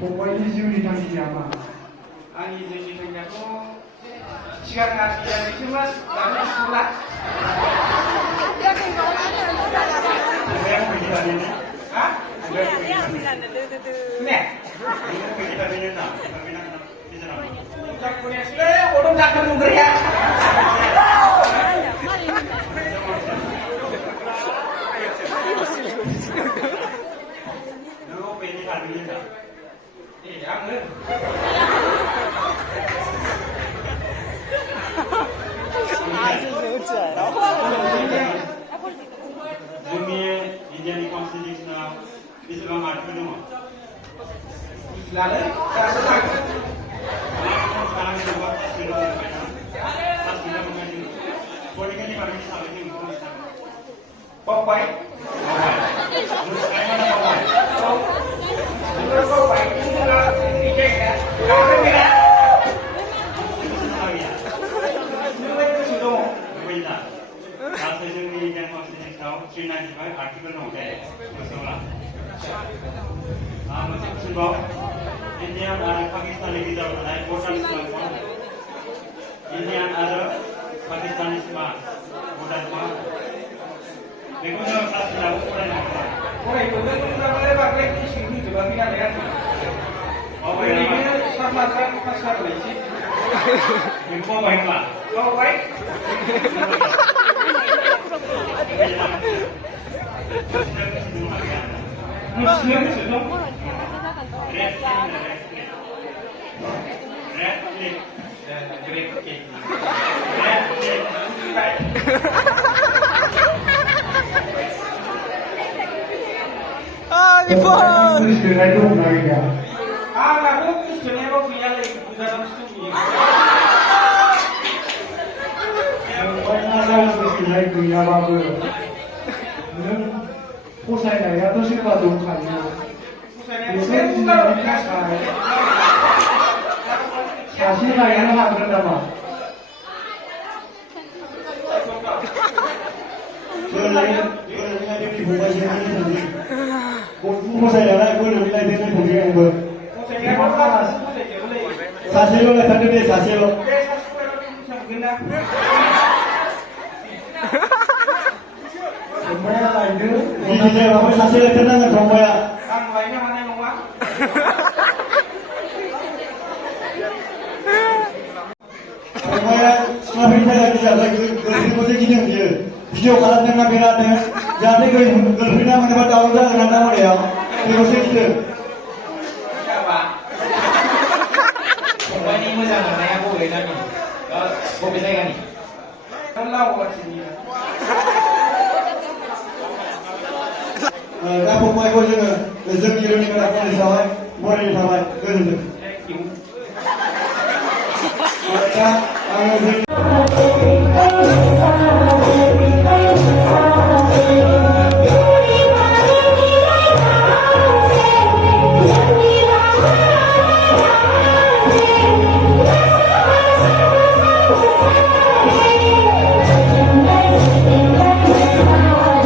फंबायनि जिउनि थांखिया मा? आंनि जिउनि थांखियाथ' सिगां आर्मियानोसोमोन, दानि स्कुला। जोंनि इन्डियानि कन्स्टिटिउसनाव बेसेबां आर्टिकेल दङ? पलिटिकेलनि बागै सावरायनो बावबाय नाथाय जोंनि इन्डियान कन्स्टिटिउसनाव 395 आर्टिकेल दं दे गोसोआव ला मोनसे कुइसनबाव इन्डियान आरो पाकिस्ताननि गेजेराव थानाय बर्डार सिमा इन्डियान आरो पाकिस्ताननि सिमा बर्डार मा बेखौ जों क्लास 9आव फरायनो हागोन फरायबोदों बांद्राय टिचिं होजोबाखै नालाय आङो ओरैनो सामाजाव पास जाबोनायसै बेखौ बावबाय होनबा बावबाय मिथिनो गोसो दं गोसोथोनाय दंना गैया? आंनाथ' गोसोथोनायाव गैयालै गोजानावसो दंहैयो फंबायनाव गोसोथोनाय गैयाबाबो नों फसायनायाथ' सोरबा दंखायो। एसे गिनायनि थाखाय सासे लायनो हागोन नामा? फसायनानै गोरोबलायनो थांसै आंबो सासेल' लायथारदो दे सासेल' फंबाया लायनो बिदि जायाबाबो सासे लायथारनांगोन फंबाया आं लायनो हानाय नङा फंबाया सिख्लाफोरनि थाखाय बिजाबलाय गोरोबनायखौसो गिदों बियो भिडिअ खालामदोंना बिरादनो जाहाथे गोरोबना मोनोबा दावराव जागोन ना दावरायाव बेखौसो गिदों फंबायनि मोजां मोननाया बबे गामि बबे जायगानि लावगासिनो दा फंबायखौ जोङो जोंनि रोंगोरा कलेजावहाय बरायनो थाबाय गोजोनथों दा आङो